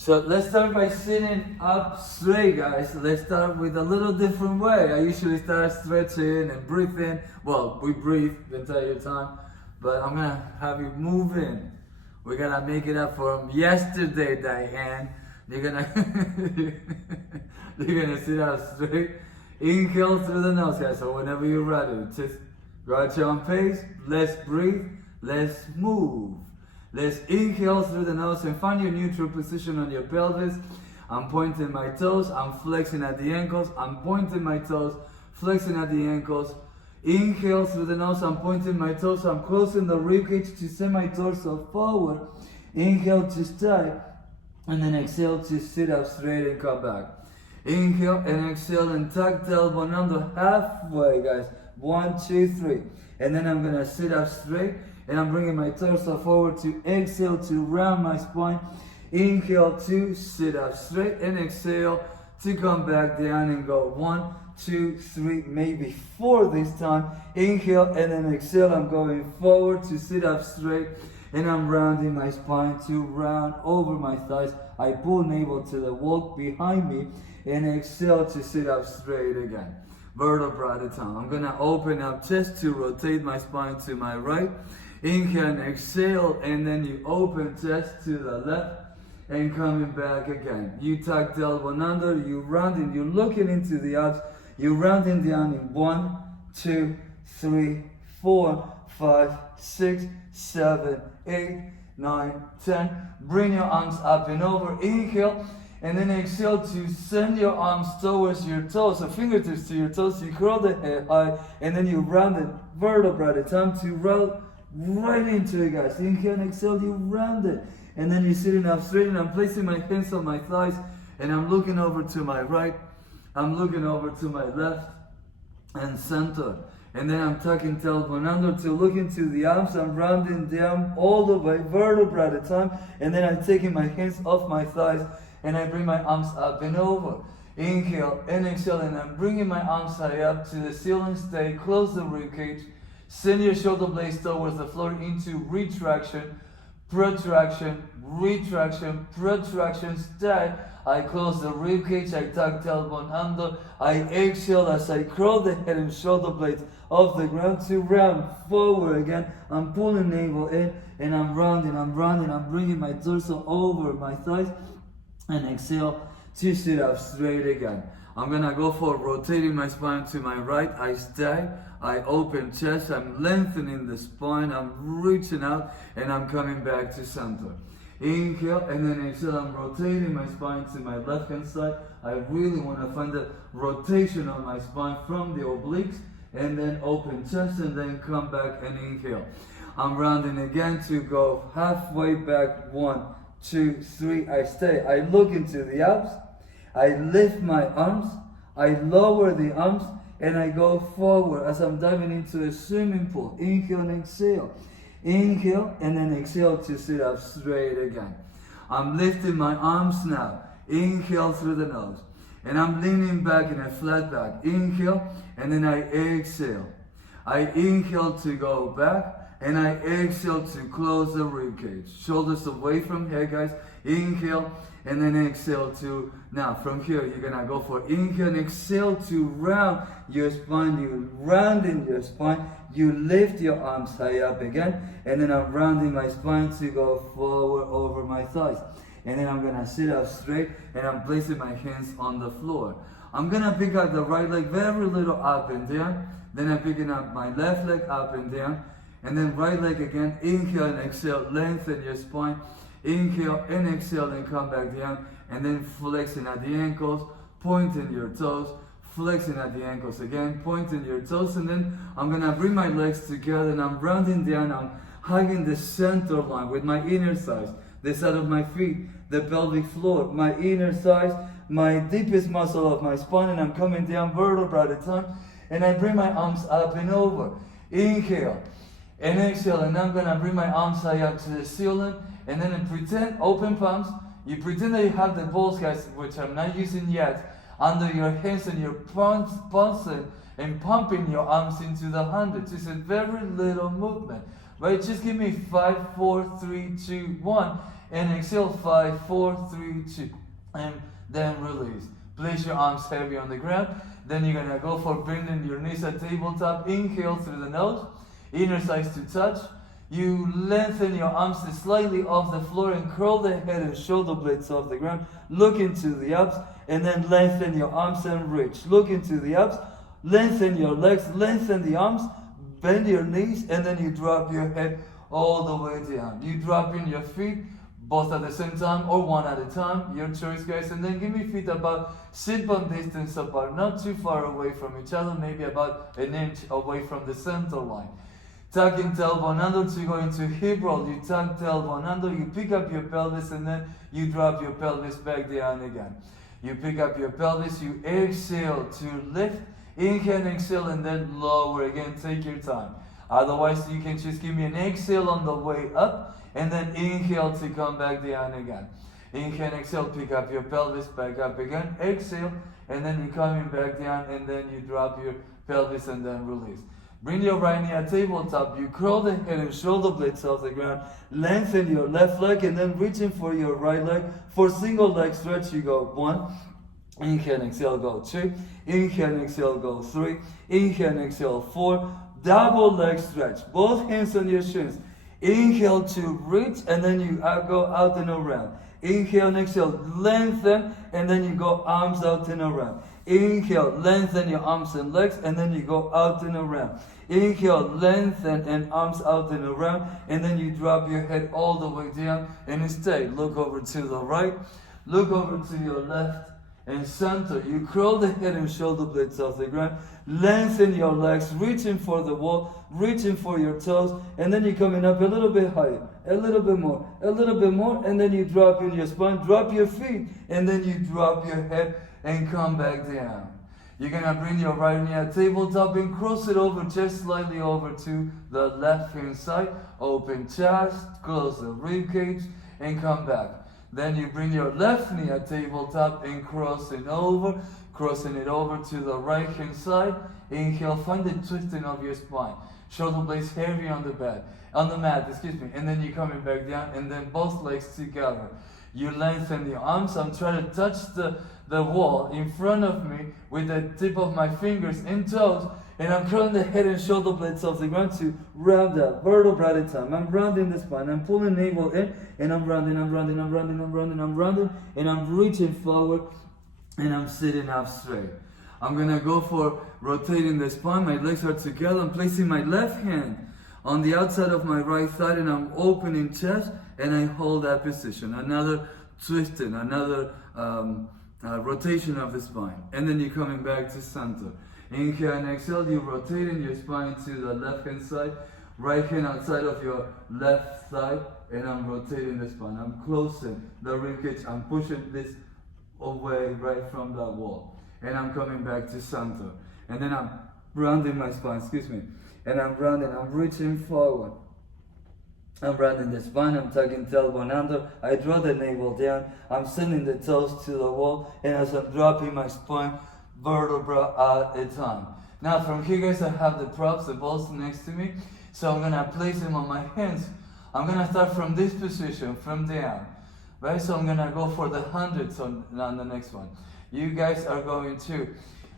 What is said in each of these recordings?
So let's start by sitting up straight, guys. Let's start with a little different way. I usually start stretching and breathing. Well, we breathe the entire time, but I'm gonna have you move in. We're gonna make it up from yesterday, Diane. You're gonna you're gonna sit up straight. Inhale through the nose, guys. So whenever you're ready, just go at your own pace. Let's breathe. Let's move. Let's inhale through the nose and find your neutral position on your pelvis. I'm pointing my toes, I'm flexing at the ankles, I'm pointing my toes, flexing at the ankles. Inhale through the nose, I'm pointing my toes, I'm closing the ribcage to send my torso forward. Inhale to stay, and then exhale to sit up straight and come back. Inhale and exhale and tuck the elbow under halfway, guys. 1, 2, 3. And then I'm gonna sit up straight. And I'm bringing my torso forward to exhale to round my spine. Inhale to sit up straight and exhale to come back down and go 1, 2, 3, maybe 4 this time. Inhale and then exhale. I'm going forward to sit up straight and I'm rounding my spine to round over my thighs. I pull navel to the wall behind me and exhale to sit up straight again. Vertebra at a time. I'm gonna open up chest to rotate my spine to my right. Inhale and exhale, and then you open chest to the left and coming back again. You tuck the elbow under, you rounding, you're looking into the abs, you're rounding down in 1, 2, 3, 4, 5, 6, 7, 8, 9, 10. Bring your arms up and over. Inhale, and then exhale to send your arms towards your toes, so fingertips to your toes. You curl the head high, and then you round it vertebra at a time to roll right into it, guys. Inhale and exhale, you round it. And then you're sitting up straight, and I'm placing my hands on my thighs, and I'm looking over to my right, I'm looking over to my left, and center. And then I'm tucking the elbow under to look into the arms. I'm rounding down all the way, vertebra at a time. And then I'm taking my hands off my thighs, and I bring my arms up and over. Inhale and exhale, and I'm bringing my arms high up to the ceiling. Stay, close the ribcage. Send your shoulder blades towards the floor into retraction, protraction, retraction, protraction. Stay. I close the ribcage, I tuck the elbow under. I exhale as I curl the head and shoulder blades off the ground to round forward again. I'm pulling navel in and I'm rounding. I'm bringing my torso over my thighs and exhale to sit up straight again. I'm gonna go for rotating my spine to my right. I stay. I open chest, I'm lengthening the spine, I'm reaching out, and I'm coming back to center. Inhale, and then exhale, I'm rotating my spine to my left hand side. I really want to find the rotation on my spine from the obliques, and then open chest, and then come back and inhale. I'm rounding again to go halfway back. 1, 2, 3, I stay. I look into the abs, I lift my arms, I lower the arms, and I go forward as I'm diving into a swimming pool. Inhale and exhale. Inhale and then exhale to sit up straight again. I'm lifting my arms now. Inhale through the nose. And I'm leaning back in a flat back. Inhale and then I exhale. I inhale to go back and I exhale to close the ribcage. Shoulders away from here, guys. Inhale and then exhale to, now from here you're gonna go for inhale and exhale to round your spine. You rounding your spine. You lift your arms high up again, and then I'm rounding my spine to go forward over my thighs. And then I'm gonna sit up straight and I'm placing my hands on the floor. I'm gonna pick up the right leg very little up and down. Then I'm picking up my left leg up and down. And then right leg again. Inhale and exhale, lengthen your spine. Inhale and exhale and come back down. And then flexing at the ankles, pointing your toes, flexing at the ankles again, pointing your toes. And then I'm gonna bring my legs together and I'm rounding down. I'm hugging the center line with my inner thighs, the side of my feet, the pelvic floor, my inner thighs, my deepest muscle of my spine. And I'm coming down vertebra at a time. And I bring my arms up and over. Inhale and exhale, and I'm gonna bring my arms high up to the ceiling, and then pretend, open palms, you pretend that you have the balls, guys, which I'm not using yet, under your hands, and you're pulsing and pumping your arms into the hundreds. It's a very little movement, right? Just give me 5, 4, 3, 2, 1, and exhale, 5, 4, 3, 2, and then release. Place your arms heavy on the ground. Then you're gonna go for bending your knees at tabletop. Inhale through the nose, inner thighs to touch. You lengthen your arms slightly off the floor and curl the head and shoulder blades off the ground. Look into the abs and then lengthen your arms and reach. Look into the abs, lengthen your legs, lengthen the arms, bend your knees, and then you drop your head all the way down. You drop in your feet both at the same time or one at a time, your choice, guys. And then give me feet about sit bone distance apart, not too far away from each other, maybe about an inch away from the center line. Tuck in tailbone under to go into hip roll. You tuck tailbone under, you pick up your pelvis, and then you drop your pelvis back down again. You pick up your pelvis, you exhale to lift, inhale and exhale, and then lower again. Take your time. Otherwise, you can just give me an exhale on the way up, and then inhale to come back down again. Inhale and exhale, pick up your pelvis, back up again. Exhale, and then you're coming back down, and then you drop your pelvis and then release. Bring your right knee at tabletop. You curl the head and shoulder blades off the ground. Lengthen your left leg, and then reaching for your right leg. For single leg stretch, you go 1. Inhale and exhale, go 2. Inhale and exhale, go 3. Inhale and exhale, 4. Double leg stretch. Both hands on your shins. Inhale to reach, and then you go out and around. Inhale and exhale, lengthen, and then you go arms out and around. Inhale, lengthen your arms and legs, and then you go out and around. Inhale, lengthen and arms out and around, and then you drop your head all the way down and stay. Look over to the right, look over to your left, and center. You curl the head and shoulder blades off the ground. Lengthen your legs, reaching for the wall, reaching for your toes, and then you're coming up a little bit higher, a little bit more, and then you drop in your spine, drop your feet, and then you drop your head and come back down. You're gonna bring your right knee at tabletop and cross it over just slightly over to the left hand side. Open chest, close the rib cage, and come back. Then you bring your left knee at tabletop and crossing it over to the right hand side. Inhale, find the twisting of your spine. Shoulder blades heavy on the mat, and then you're coming back down, and then both legs together. You lengthen the arms. I'm trying to touch the wall in front of me with the tip of my fingers and toes, and I'm curling the head and shoulder blades off the ground to round up, vertebra at a time. I'm rounding the spine, I'm pulling navel in, and I'm rounding, and I'm reaching forward, and I'm sitting up straight. I'm gonna go for rotating the spine. My legs are together. I'm placing my left hand on the outside of my right thigh, and I'm opening chest, and I hold that position. Another twisting, another rotation of the spine. And then you're coming back to center. Inhale and exhale, you're rotating your spine to the left hand side, right hand outside of your left thigh, and I'm rotating the spine. I'm closing the ribcage. I'm pushing this away right from that wall. And I'm coming back to center. And then I'm rounding my spine, and I'm rounding, I'm reaching forward. I'm rounding the spine, I'm tucking tailbone under, I draw the navel down, I'm sending the toes to the wall, and as I'm dropping my spine, vertebra at a time. Now from here, guys, I have the props, the balls next to me, so I'm gonna place them on my hands. I'm gonna start from this position, from down, right? So I'm gonna go for the hundreds on the next one. You guys are going to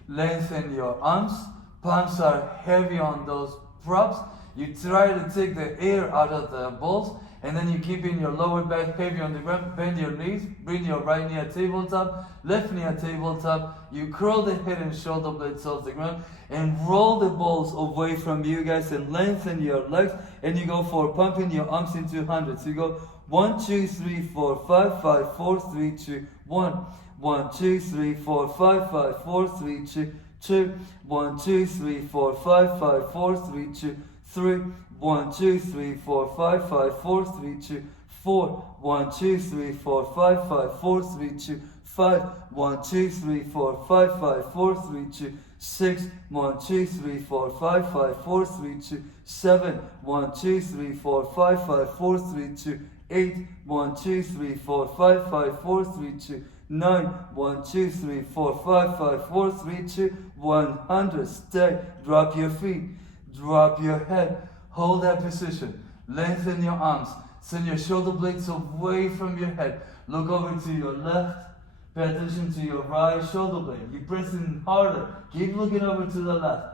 lengthen your arms, palms are heavy on those props. You try to take the air out of the balls, and then you keep in your lower back heavy on the ground. Bend your knees, bring your right knee at tabletop, left knee at tabletop. You curl the head and shoulder blades off the ground, and roll the balls away from you guys, and lengthen your legs, and you go for pumping your arms into hundreds. You go 1, 2, 3, 4, 5, 5, 4, 3, 2, 1. 1, 2, 3, 4, 5, 5, 4, 3, 2, 2. 1, 2, 3, 4, 5, 5, 4, 3, 2, 3. 1, 2, 3, 4, 5, 5, 4, 3, 2, 4. 1, 2, 3, 4, 5, 5, 4, 3, 2, 5. 1, 2, 3, 4, 5, 5, 4, 3, 2, 6. 1, 2, 3, 4, 5, 5, 4, 3, 2, 7. 1, 2, 3, 4, 5, 5, 4, 3, 2, 8. 1, 2, 3, 4, 5, 5, 4, 3, 2, 9. 1, 2, 3, 4, 5, 5, 4, 3, 2, 100. Stay. Drop your feet. Drop your head. Hold that position. Lengthen your arms. Send your shoulder blades away from your head. Look over to your left. Pay attention to your right shoulder blade. You press in harder. Keep looking over to the left.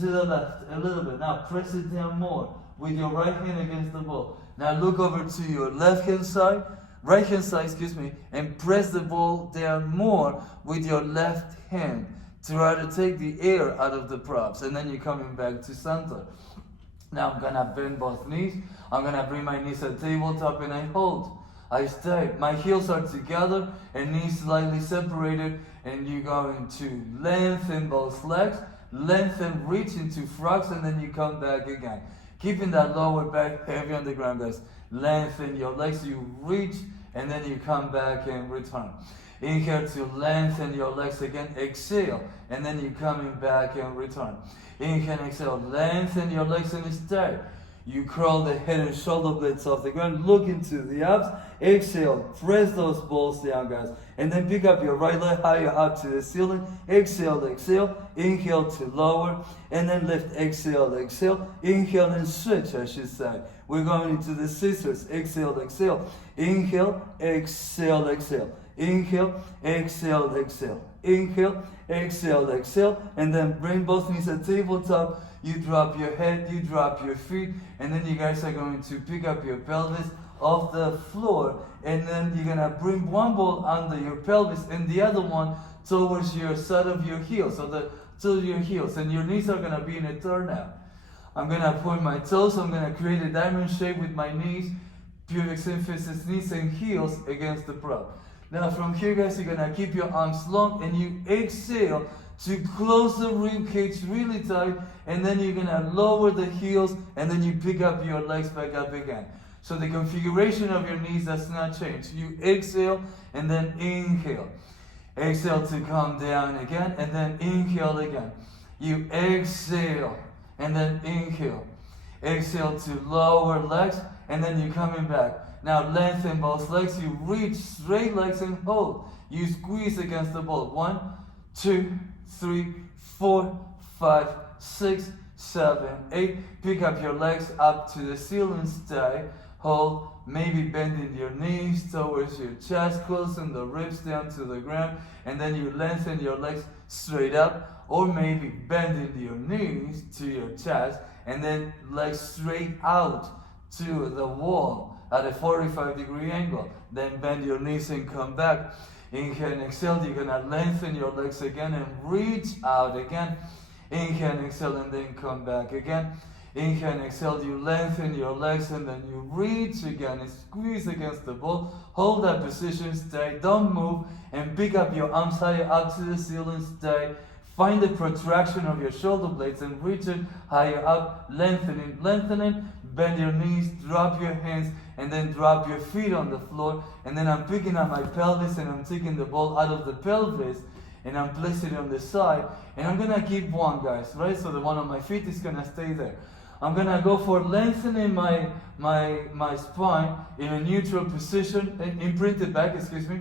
To the left a little bit. Now press it down more with your right hand against the ball. Now look over to your left hand side. Right hand side, excuse me. And press the ball down more with your left hand. Try to take the air out of the props. And then you're coming back to center. Now I'm going to bend both knees. I'm going to bring my knees at tabletop and I hold. I stay. My heels are together and knees slightly separated. And you're going to lengthen both legs. Lengthen, reach into frogs, and then you come back again. Keeping that lower back heavy on the ground, guys. Lengthen your legs. You reach, and then you come back and return. Inhale to lengthen your legs again. Exhale, and then you're coming back and return. Inhale and exhale. Lengthen your legs and stay. You curl the head and shoulder blades off the ground. Look into the abs. Exhale. Press those balls down, guys. And then pick up your right leg higher up to the ceiling. Exhale, exhale. Inhale to lower. And then lift. Exhale, exhale. Inhale and switch, I should say. We're going into the scissors. Exhale, exhale. Inhale, exhale, exhale. Inhale, exhale, exhale. Inhale, exhale, exhale. And then bring both knees at tabletop. You drop your head, you drop your feet, and then you guys are going to pick up your pelvis off the floor, and then you're gonna bring one ball under your pelvis and the other one towards your side of your heels, to your heels, and your knees are gonna be in a turnout. I'm gonna point my toes, I'm gonna create a diamond shape with my knees, pubic symphysis, knees and heels against the prop. Now from here, guys, you're gonna keep your arms long and you exhale to close the rib cage really tight, and then you're gonna lower the heels and then you pick up your legs back up again. So the configuration of your knees does not change. You exhale and then inhale. Exhale to come down again and then inhale again. You exhale and then inhale. Exhale to lower legs and then you're coming back. Now lengthen both legs. You reach straight legs and hold. You squeeze against the ball. 1, 2, 3, 4, 5, 6, 7, 8. Pick up your legs up to the ceiling, stay, hold, maybe bending your knees towards your chest, closing the ribs down to the ground, and then you lengthen your legs straight up, or maybe bending your knees to your chest, and then legs straight out to the wall at a 45-degree angle. Then bend your knees and come back. Inhale and exhale, you're gonna lengthen your legs again and reach out again. Inhale and exhale and then come back again. Inhale and exhale, you lengthen your legs and then you reach again and squeeze against the ball. Hold that position, stay, don't move, and pick up your arms higher up to the ceiling, stay. Find the protraction of your shoulder blades and reach it higher up, lengthening, lengthening. Bend your knees, drop your hands, and then drop your feet on the floor. And then I'm picking up my pelvis and I'm taking the ball out of the pelvis and I'm placing it on the side. And I'm gonna keep one, guys, right? So the one on my feet is gonna stay there. I'm gonna go for lengthening my spine in a neutral position, imprinted back, excuse me.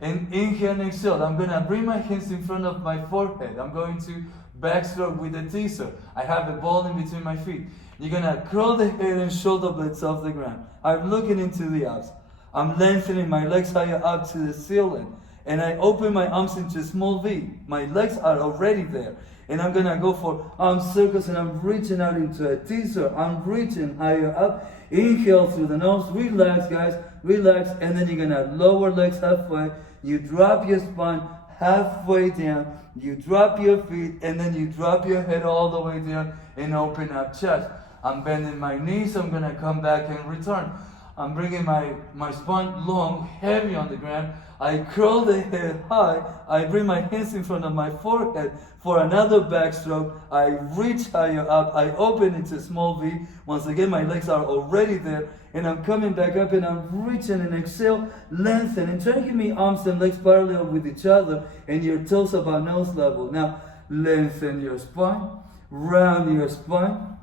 And inhale and exhale. I'm gonna bring my hands in front of my forehead. I'm going to backstroke with a teaser. I have a ball in between my feet. You're gonna curl the head and shoulder blades off the ground. I'm looking into the abs. I'm lengthening my legs higher up to the ceiling. And I open my arms into a small V. My legs are already there. And I'm gonna go for arm circles and I'm reaching out into a teaser. I'm reaching higher up. Inhale through the nose. Relax, guys. Relax. And then you're gonna lower legs halfway. You drop your spine halfway down. You drop your feet and then you drop your head all the way down and open up chest. I'm bending my knees. I'm gonna come back and return. I'm bringing my spine long, heavy on the ground. I curl the head high. I bring my hands in front of my forehead for another backstroke. I reach higher up. I open into small V. Once again, my legs are already there. And I'm coming back up and I'm reaching and exhale, lengthen. And try to give me arms and legs parallel with each other and your toes about nose level. Now, lengthen your spine, round your spine,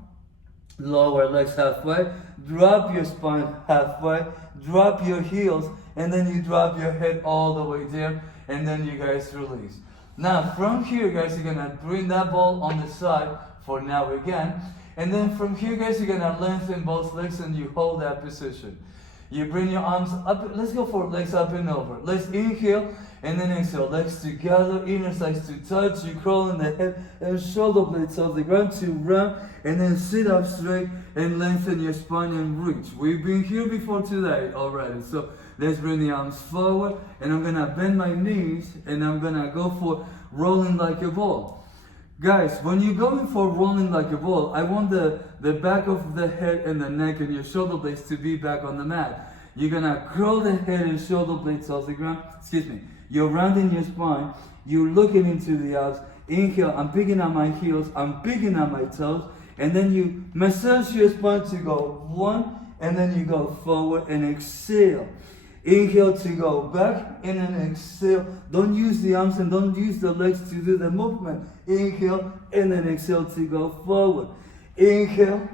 lower legs halfway, drop your spine halfway, drop your heels, and then you drop your head all the way down, and then you guys release. Now, from here, guys, you're gonna bring that ball on the side for now again. And then from here, guys, you're gonna lengthen both legs and you hold that position. You bring your arms up. Let's go for legs up and over. Let's inhale and then exhale. Legs together, inner thighs to touch. You crawl in the head and shoulder blades off the ground to round. And then sit up straight and lengthen your spine and reach. We've been here before today already. So let's bring the arms forward. And I'm going to bend my knees. And I'm going to go for rolling like a ball. Guys, when you're going for rolling like a ball, I want the back of the head and the neck and your shoulder blades to be back on the mat. You're gonna curl the head and shoulder blades off the ground. Excuse me. You're rounding your spine. You're looking into the abs. Inhale, I'm picking up my heels. I'm picking up my toes. And then you massage your spine to go 1, and then you go forward and exhale. Inhale to go back and then exhale. Don't use the arms and don't use the legs to do the movement. Inhale and then exhale to go forward. Inhale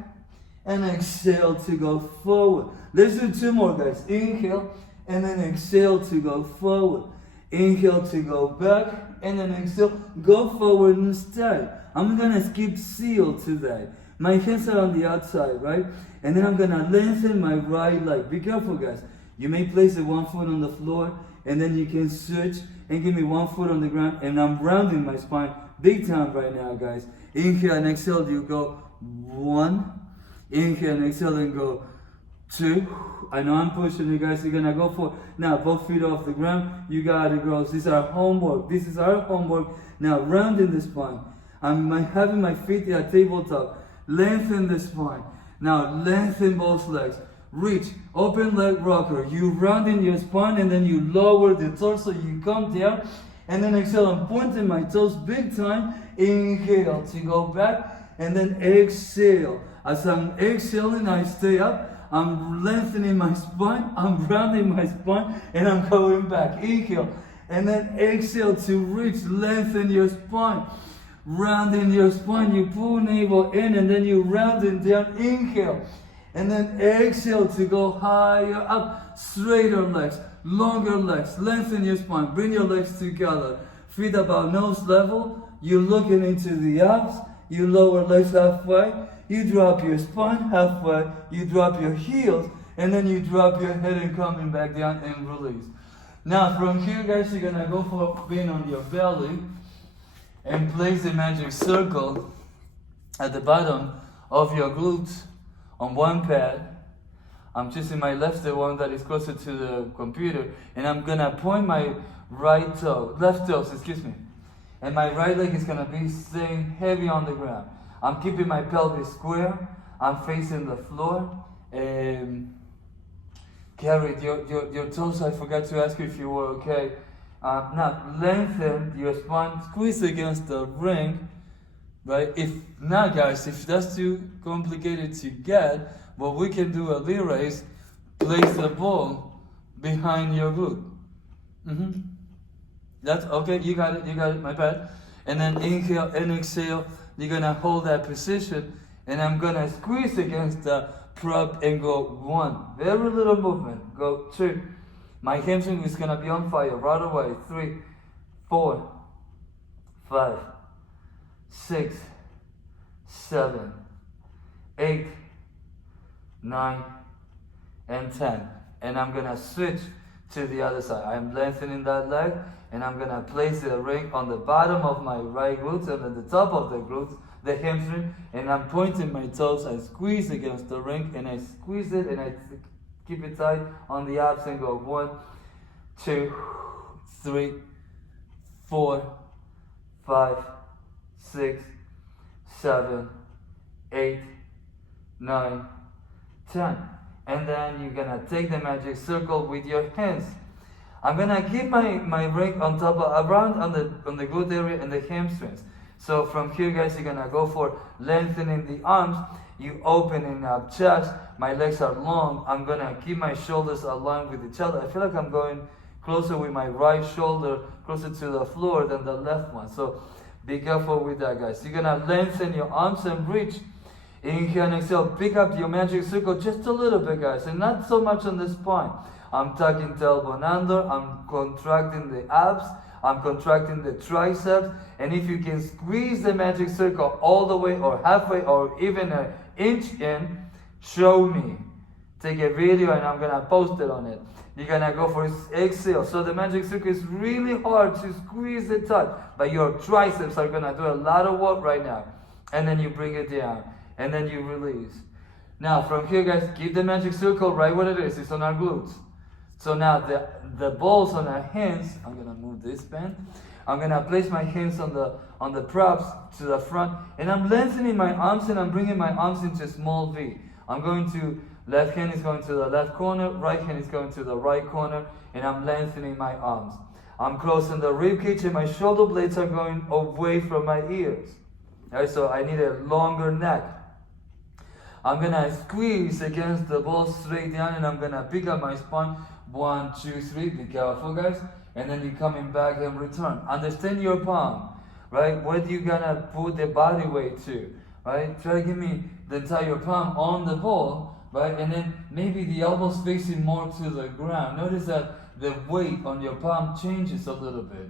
and exhale to go forward. Let's do 2 more, guys. Inhale and then exhale to go forward. Inhale to go back and then exhale. Go forward and stay. I'm going to skip seal today. My hands are on the outside, right? And then I'm going to lengthen my right leg. Be careful, guys. You may place the 1 foot on the floor, and then you can switch and give me 1 foot on the ground, and I'm rounding my spine big time right now, guys. Inhale and exhale, you go 1. Inhale and exhale and go 2. I know I'm pushing you guys. You're gonna go for now both feet off the ground. You got it, girls. This is our homework. This is our homework. Now rounding the spine. I'm having my feet at tabletop. Lengthen the spine. Now lengthen both legs. Reach, open leg rocker. You round in your spine and then you lower the torso. You come down and then exhale. I'm pointing my toes big time. Inhale to go back and then exhale. As I'm exhaling, I stay up. I'm lengthening my spine. I'm rounding my spine and I'm going back. Inhale and then exhale to reach. Lengthen your spine. Rounding your spine. You pull navel in and then you round it down. Inhale. And then exhale to go higher up, straighter legs, longer legs, lengthen your spine, bring your legs together, feet about nose level, you're looking into the abs, you lower legs halfway, you drop your spine halfway, you drop your heels, and then you drop your head and coming back down and release. Now from here, guys, you're gonna go for being on your belly and place the magic circle at the bottom of your glutes. On one pad, I'm choosing my left, the one that is closer to the computer, and I'm gonna point my left toes, and my right leg is gonna be staying heavy on the ground. I'm keeping my pelvis square, I'm facing the floor, and Garrett, your toes, I forgot to ask you if you were okay. Now, lengthen your spine, squeeze against the ring. Right? If not, guys, if that's too complicated to get, what we can do a little raise, place the ball behind your glute. That's okay, you got it, my bad. And then inhale and exhale, you're gonna hold that position, and I'm gonna squeeze against the prop and go 1. Very little movement. Go 2. My hamstring is gonna be on fire right away. 3, 4, 5, 6, 7, 8, 9, and 10. And I'm gonna switch to the other side. I'm lengthening that leg, and I'm gonna place the ring on the bottom of my right glutes and at the top of the glutes, the hamstring, and I'm pointing my toes. I squeeze against the ring, and I squeeze it, and I keep it tight on the abs and go 1, 2, 3, 4, 5, 6, 7, 8, 9, 10. And then you're gonna take the magic circle with your hands. I'm gonna keep my ring on top of, around on the glute area and the hamstrings. So from here, guys, you're gonna go for lengthening the arms. You opening up chest. My legs are long. I'm gonna keep my shoulders aligned with each other. I feel like I'm going closer with my right shoulder, closer to the floor than the left one. So be careful with that, guys. You're gonna lengthen your arms and reach. Inhale and exhale. Pick up your magic circle just a little bit, guys, and not so much on the spine. I'm tucking tailbone under. I'm contracting the abs. I'm contracting the triceps. And if you can squeeze the magic circle all the way or halfway or even an inch in, show me. take a video and I'm gonna post it on it. You're gonna go for exhale. So the magic circle is really hard to squeeze it tight, but your triceps are gonna do a lot of work right now. And then you bring it down, and then you release. Now from here, guys, keep the magic circle right where it is. It's on our glutes. So now the balls on our hands, I'm gonna move this band. I'm gonna place my hands on the props to the front, and I'm lengthening my arms and I'm bringing my arms into a small V. I'm going to, left hand is going to the left corner, right hand is going to the right corner, and I'm lengthening my arms. I'm closing the rib cage and my shoulder blades are going away from my ears. Alright, so I need a longer neck. I'm gonna squeeze against the ball straight down and I'm gonna pick up my spine. 1, 2, 3, be careful guys. And then you're coming back and return. Understand your palm, right? Where you gonna put the body weight to, right? Try to give me the entire palm on the ball, right? And then maybe the elbows facing more to the ground. Notice that the weight on your palm changes a little bit.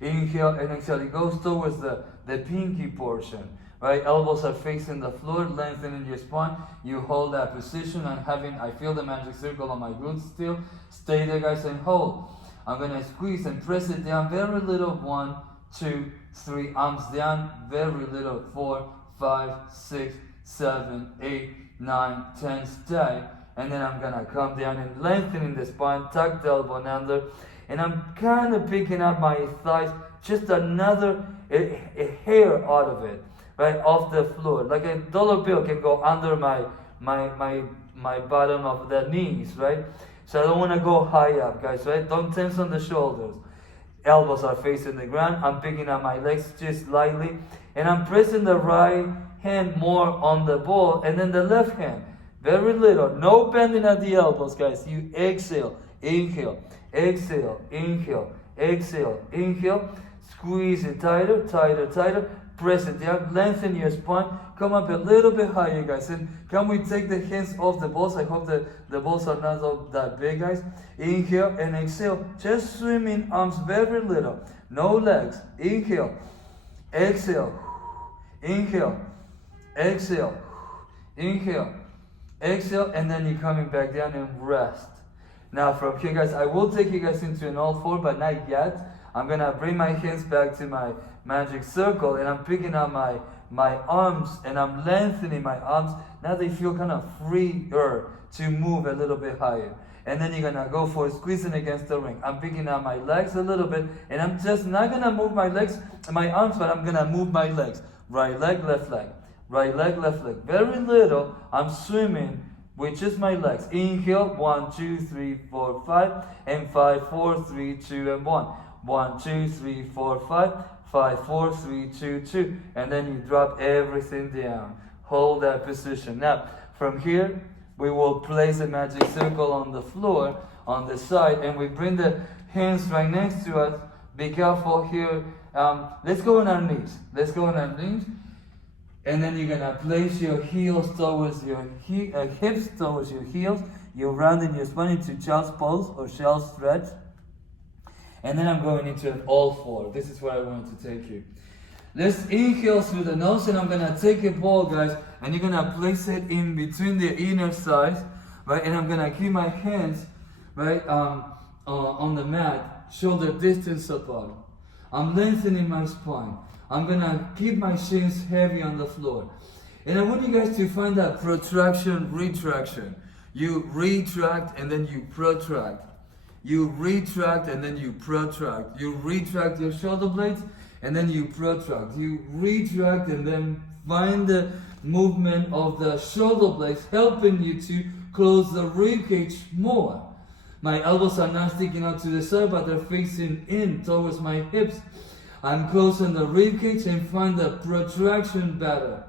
Inhale and exhale, it goes towards the pinky portion, right? Elbows are facing the floor, lengthening your spine. You hold that position. I feel the magic circle on my glutes still. Stay there guys and hold. I'm gonna squeeze and press it down very little. 1, 2, 3, arms down, very little. 4, 5, 6, 7, 8, 9, 10, stay. And then I'm gonna come down and lengthening the spine, tuck the elbow under, and I'm kind of picking up my thighs, just another a hair out of it, right, off the floor. Like a dollar bill can go under my bottom of the knees, right? So I don't want to go high up, guys, right? Don't tense on the shoulders. Elbows are facing the ground. I'm picking up my legs just lightly, and I'm pressing the right hand more on the ball, and then the left hand, very little. No bending at the elbows, guys. You exhale, inhale, exhale, inhale, exhale, inhale. Squeeze it tighter, tighter, tighter. Press it down, lengthen your spine. Come up a little bit higher, guys. And can we take the hands off the balls? I hope that the balls are not that big, guys. Inhale and exhale. Just swimming arms very little. No legs. Inhale. Exhale. Inhale. Exhale. Inhale. Exhale. And then you're coming back down and rest. Now from here, guys, I will take you guys into an all four, but not yet. I'm going to bring my hands back to my magic circle, and I'm picking up my arms, and I'm lengthening my arms. Now they feel kind of freer to move a little bit higher. And then you're going to go for squeezing against the ring. I'm picking up my legs a little bit, and I'm just not going to move my legs, my arms, but I'm going to move my legs. Right leg, left leg. Right leg, left leg. Very little. I'm swimming with just my legs. Inhale, 1, 2, 3, 4, 5, and 5, 4, 3, 2, and 1. 1, 2, 3, 4, 5, 5, 4, 3, 2, 2. And then you drop everything down. Hold that position. Now, from here, we will place a magic circle on the floor, on the side, and we bring the hands right next to us. Be careful here. Let's go on our knees. Let's go on our knees. And then you're going to place your heels towards your hips towards your heels. You're rounding your spine into child's pose or shell stretch. And then I'm going into an all four. This is where I want to take you. Let's inhale through the nose, and I'm going to take a ball, guys, and you're going to place it in between the inner thighs, right? And I'm going to keep my hands, right, on the mat, shoulder distance apart. I'm lengthening my spine. I'm going to keep my shins heavy on the floor. And I want you guys to find that protraction, retraction. You retract and then you protract. You retract and then you protract. You retract your shoulder blades and then you protract. You retract and then find the movement of the shoulder blades helping you to close the rib cage more. My elbows are not sticking out to the side, but they're facing in towards my hips. I'm closing the rib cage and find the protraction better.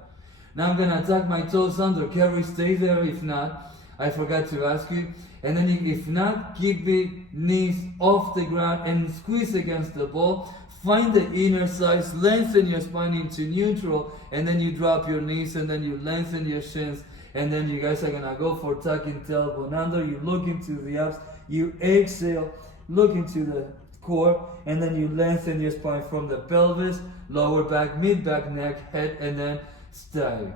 Now I'm gonna tuck my toes under. Carrie, stay there. If not, I forgot to ask you. And then if not, keep the knees off the ground and squeeze against the ball. Find the inner thighs, lengthen your spine into neutral, and then you drop your knees and then you lengthen your shins. And then you guys are gonna go for tucking tailbone under. You look into the abs, you exhale, look into the core, and then you lengthen your spine from the pelvis, lower back, mid back, neck, head, and then stay.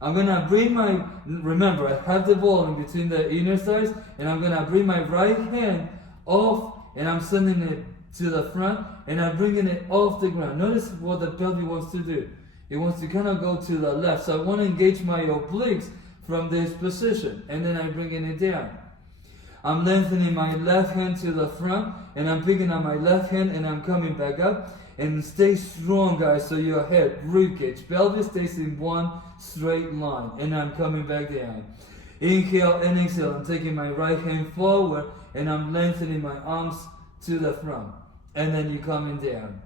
I'm gonna bring my, remember I have the ball in between the inner thighs, and I'm gonna bring my right hand off, and I'm sending it to the front, and I'm bringing it off the ground. Notice what the pelvic wants to do. It wants to kind of go to the left. So I want to engage my obliques from this position, and then I'm bringing it down. I'm lengthening my left hand to the front, and I'm picking up my left hand, and I'm coming back up. And stay strong, guys, so your head, ribcage, pelvis stays in one straight line. And I'm coming back down. Inhale and exhale. I'm taking my right hand forward, and I'm lengthening my arms to the front. And then you're coming down.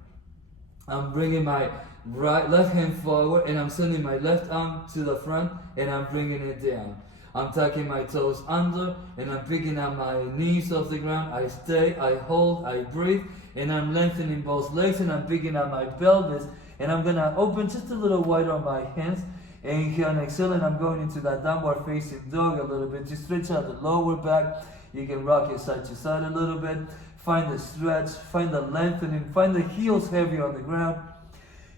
I'm bringing my left hand forward, and I'm sending my left arm to the front, and I'm bringing it down. I'm tucking my toes under, and I'm picking up my knees off the ground. I stay, I hold, I breathe, and I'm lengthening both legs, and I'm picking up my pelvis, and I'm gonna open just a little wider on my hands. Inhale and exhale, and I'm going into that downward facing dog a little bit. Just stretch out the lower back. You can rock it side to side a little bit. Find the stretch, find the lengthening, find the heels heavy on the ground.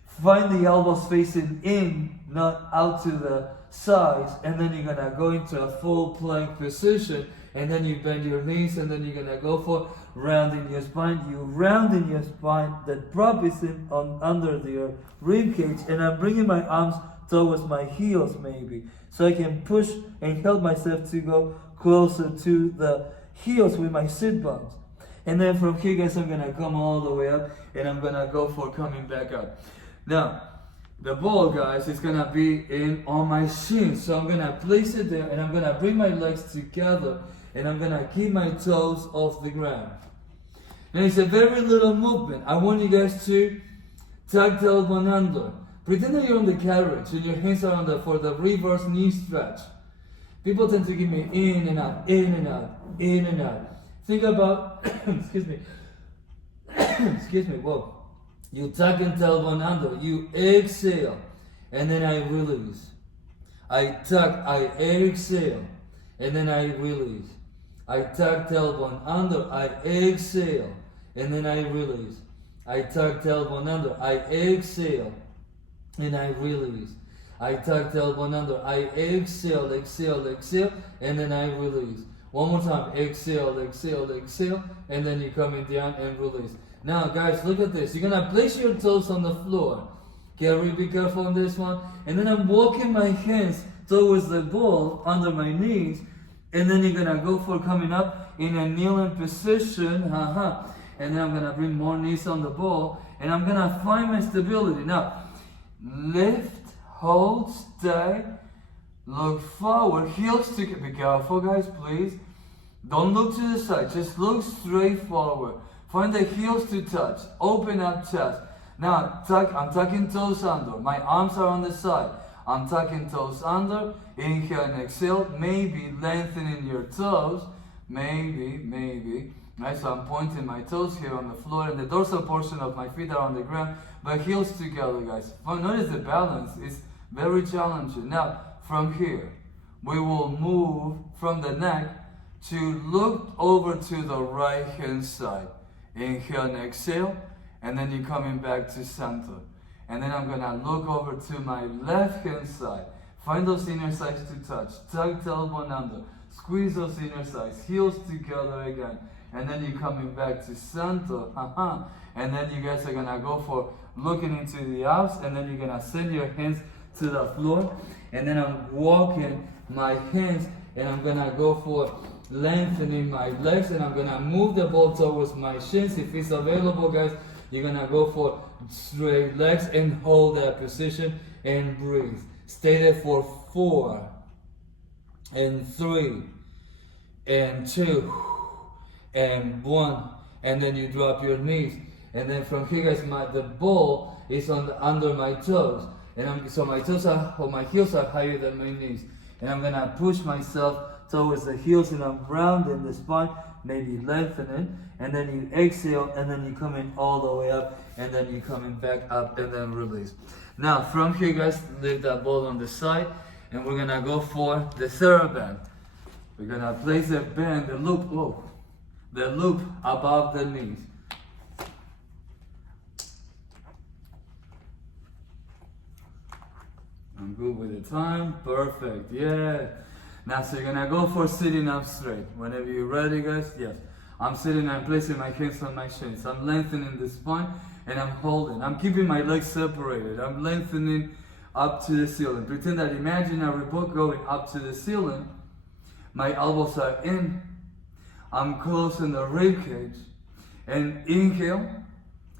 Find the elbows facing in, not out to the sides, and then you're gonna go into a full plank position, and then you bend your knees, and then you're gonna go for rounding your spine. You rounding your spine, the drop is in on under your rib cage, and I'm bringing my arms towards my heels maybe, so I can push and help myself to go closer to the heels with my sit bones. And then from here, guys, I'm gonna come all the way up, and I'm gonna go for coming back up. Now, the ball, guys, is gonna be in on my shins. So I'm gonna place it there, and I'm gonna bring my legs together, and I'm gonna keep my toes off the ground. And it's a very little movement. I want you guys to tuck the elbow under. Pretend that you're on the carriage, and your hands are on for the reverse knee stretch. People tend to give me in and out, in and out, in and out. Think about, excuse me, excuse me, whoa. You tuck and tailbone under, you exhale, and then I release. I tuck, I exhale, and then I release. I tuck tailbone under, I exhale, and then I release. I tuck tailbone under, I exhale, and I release. I tuck tailbone under, I exhale, exhale, exhale, and then I release. One more time, exhale, exhale, exhale, and then you're coming down and release. Now, guys, look at this. You're gonna place your toes on the floor. Carry, be careful on this one. And then I'm walking my hands towards the ball under my knees, and then you're gonna go for coming up in a kneeling position. And then I'm gonna bring more knees on the ball, and I'm gonna find my stability. Now, lift, hold, stay, look forward, heels to be careful, guys, please. Don't look to the side, just look straight forward. Find the heels to touch, open up chest. Now, I'm tucking toes under, my arms are on the side. I'm tucking toes under, inhale and exhale, maybe lengthening your toes, maybe. Right, so I'm pointing my toes here on the floor, and the dorsal portion of my feet are on the ground, but heels together, guys. Notice the balance is very challenging. Now, from here, we will move from the neck to look over to the right hand side. Inhale and exhale, and then you're coming back to center. And then I'm gonna look over to my left hand side. Find those inner thighs to touch. Tuck tailbone under. Squeeze those inner thighs. Heels together again. And then you're coming back to center. And then you guys are gonna go for looking into the abs, and then you're gonna send your hands to the floor. And then I'm walking my hands, and I'm gonna go for lengthening my legs, and I'm gonna move the ball towards my shins. If it's available, guys, you're gonna go for straight legs and hold that position and breathe. Stay there for 4 and 3 and 2 and 1, and then you drop your knees. And then from here, guys, the ball is under my toes, and so my heels are higher than my knees, and I'm gonna push myself towards the heels, and I'm rounding the spine, maybe lengthening, and then you exhale, and then you're coming all the way up, and then you're coming back up, and then release. Now, from here, guys, leave that ball on the side, and we're gonna go for the third bend. We're gonna place the bend, the loop above the knees. I'm good with it. a time. Perfect. Yeah. Now, so you're gonna go for sitting up straight. Whenever you're ready, guys. Yes. I'm sitting, I'm placing my hands on my shins. I'm lengthening the spine and I'm holding. I'm keeping my legs separated. I'm lengthening up to the ceiling. Pretend that imaginary book going up to the ceiling. My elbows are in. I'm closing the rib cage. And inhale.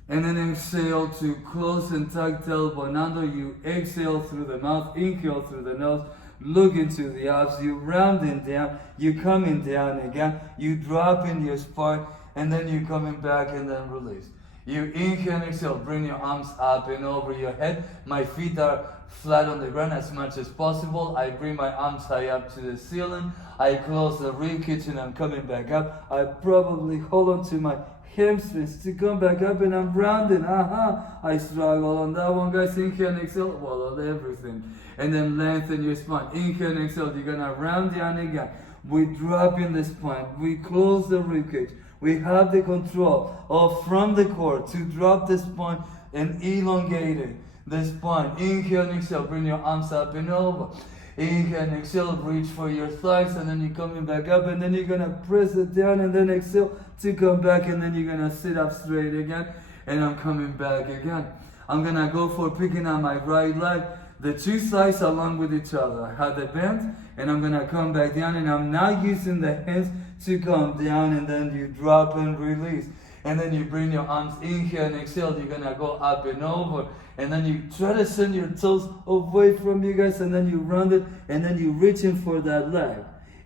And then exhale to close and tuck the elbow and under. You exhale through the mouth. Inhale through the nose. Look into the abs, you rounding down, you coming down again, you drop in your spine, and then you coming back and then release. You inhale and exhale, bring your arms up and over your head. My feet are flat on the ground as much as possible. I bring my arms high up to the ceiling. I close the rib cage and I'm coming back up. I probably hold on to my hamstrings to come back up and I'm rounding. I struggle on that one, guys. Inhale and exhale, swallow everything. And then lengthen your spine. Inhale and exhale, you're gonna round down again. We drop in the spine, we close the ribcage. We have the control of from the core to drop the spine and elongate it. The spine. Inhale and exhale, bring your arms up and over. Inhale and exhale, reach for your thighs, and then you're coming back up, and then you're gonna press it down, and then exhale to come back, and then you're gonna sit up straight again, and I'm coming back again. I'm gonna go for picking up my right leg, the two sides along with each other. I have the bend, and I'm gonna come back down, and I'm not using the hands to come down, and then you drop and release. And then you bring your arms, inhale and exhale, you're gonna go up and over. And then you try to send your toes away from you guys, and then you round it, and then you reaching for that leg.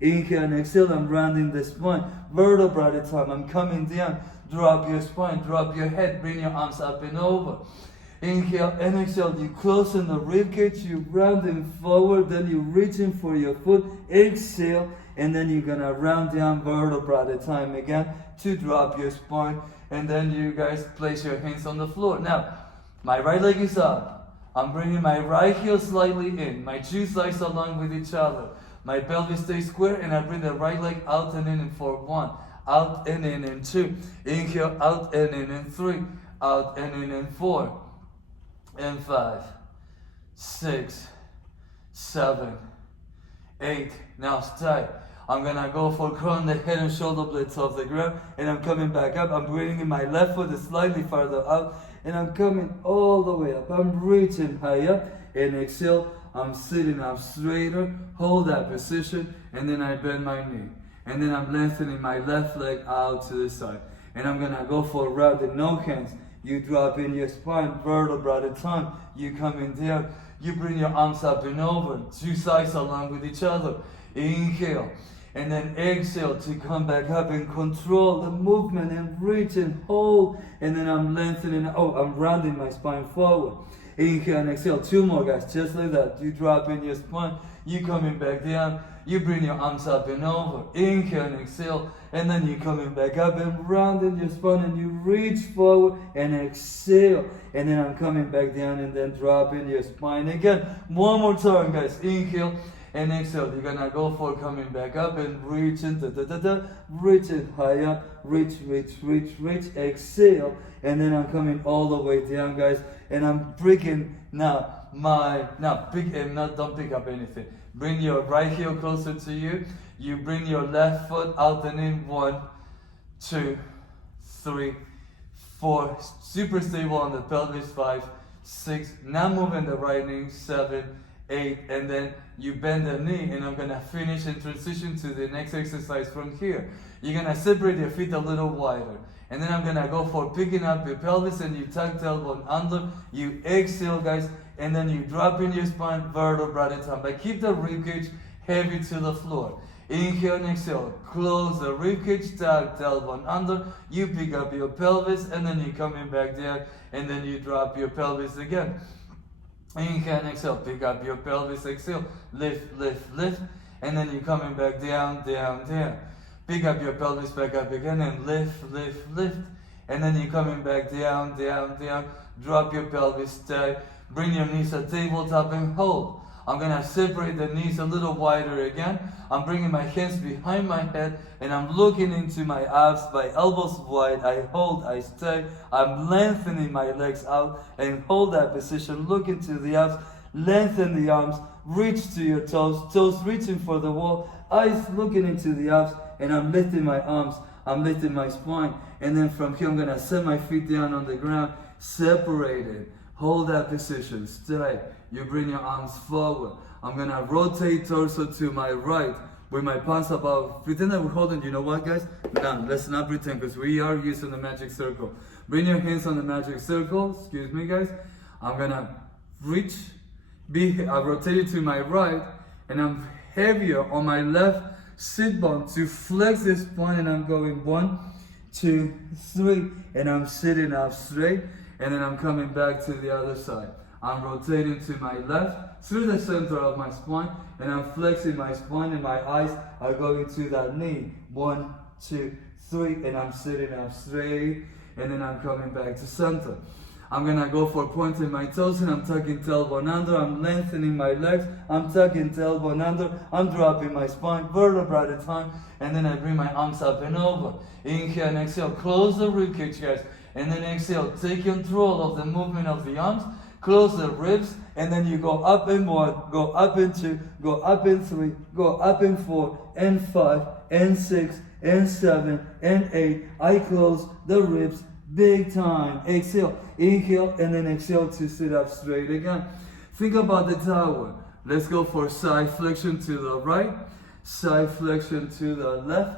Inhale and exhale, I'm rounding the spine. Vertebra at a time, I'm coming down. Drop your spine, drop your head, bring your arms up and over. Inhale and exhale, you closing the ribcage, you rounding forward, then you reaching for your foot. Exhale, and then you're gonna round down vertebra at a time again to drop your spine. And then you guys place your hands on the floor. Now, my right leg is up. I'm bringing my right heel slightly in. My two sides along with each other. My pelvis stays square, and I bring the right leg out and in for 1. Out and in 2. Inhale, out and in 3. Out and in 4. And 5. 6. 7. 8. Now stay. I'm gonna go for crown the head and shoulder blades off the ground, and I'm coming back up. I'm bringing my left foot slightly farther out, and I'm coming all the way up. I'm reaching high up, and exhale. I'm sitting up straighter, hold that position, and then I bend my knee. And then I'm lengthening my left leg out to the side. And I'm gonna go for rounded, no hands. You drop in your spine, vertebra at a time. You coming down, you bring your arms up and over, two sides along with each other. Inhale. And then exhale to come back up and control the movement and reach and hold. And then I'm lengthening, I'm rounding my spine forward. Inhale and exhale, 2 more guys, just like that. You drop in your spine, you coming back down, you bring your arms up and over. Inhale and exhale, and then you coming back up and rounding your spine, and you reach forward and exhale. And then I'm coming back down and then drop in your spine again. One more time guys, inhale and exhale. You're gonna go for coming back up and reaching, reaching high up, reach, exhale, and then I'm coming all the way down, guys, and I'm breaking don't pick up anything. Bring your right heel closer to you. You bring your left foot out and in. 1, 2, 3, 4. Super stable on the pelvis. 5, 6. Now moving the right knee. 7, 8, and then you bend the knee, and I'm gonna finish and transition to the next exercise from here. You're gonna separate your feet a little wider, and then I'm gonna go for picking up your pelvis, and you tuck the elbow under, you exhale guys, and then you drop in your spine, vertebra at a time, but keep the ribcage heavy to the floor. Inhale and exhale, close the ribcage, tuck the elbow under, you pick up your pelvis, and then you're coming back down, and then you drop your pelvis again. Inhale and exhale, pick up your pelvis, exhale, lift, and then you're coming back down. Pick up your pelvis back up again and lift, and then you're coming back down. Drop your pelvis, stay, bring your knees to tabletop and hold. I'm gonna separate the knees a little wider again. I'm bringing my hands behind my head, and I'm looking into my abs, my elbows wide. I hold, I stay. I'm lengthening my legs out and hold that position. Look into the abs, lengthen the arms, reach to your toes, toes reaching for the wall, eyes looking into the abs, and I'm lifting my arms, I'm lifting my spine, and then from here I'm gonna set my feet down on the ground, separated, hold that position, stay, you bring your arms forward, I'm gonna rotate torso to my right, with my palms above, pretend that we're holding, you know what guys? No, let's not pretend, because we are using the magic circle. Bring your hands on the magic circle, excuse me guys. I'm gonna reach, I rotate to my right, and I'm heavier on my left sit bone to flex this spine, and I'm going 1, 2, 3, and I'm sitting up straight, and then I'm coming back to the other side. I'm rotating to my left through the center of my spine, and I'm flexing my spine, and my eyes are going to that knee. 1, 2, 3, and I'm sitting up straight, and then I'm coming back to center. I'm gonna go for pointing my toes, and I'm tucking tailbone under, I'm lengthening my legs, I'm tucking tailbone under, I'm dropping my spine, vertebra at a time, and then I bring my arms up and over. Inhale and exhale, close the ribcage guys, and then exhale, take control of the movement of the arms, close the ribs, and then you go up in 1, go up in 2, go up in 3, go up in 4, and 5, and 6, and 7, and 8. I close the ribs big time. Exhale, inhale, and then exhale to sit up straight again. Think about the tower. Let's go for side flexion to the right, side flexion to the left.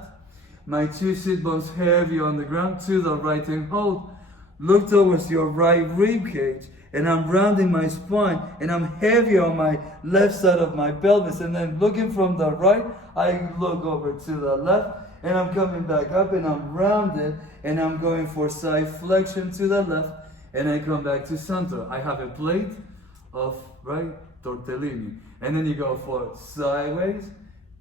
My 2 sit bones heavy on the ground to the right and hold. Look towards your right rib cage, and I'm rounding my spine, and I'm heavy on my left side of my pelvis, and then looking from the right, I look over to the left, and I'm coming back up, and I'm rounded, and I'm going for side flexion to the left, and I come back to center. I have a plate of, right, tortellini, and then you go for sideways,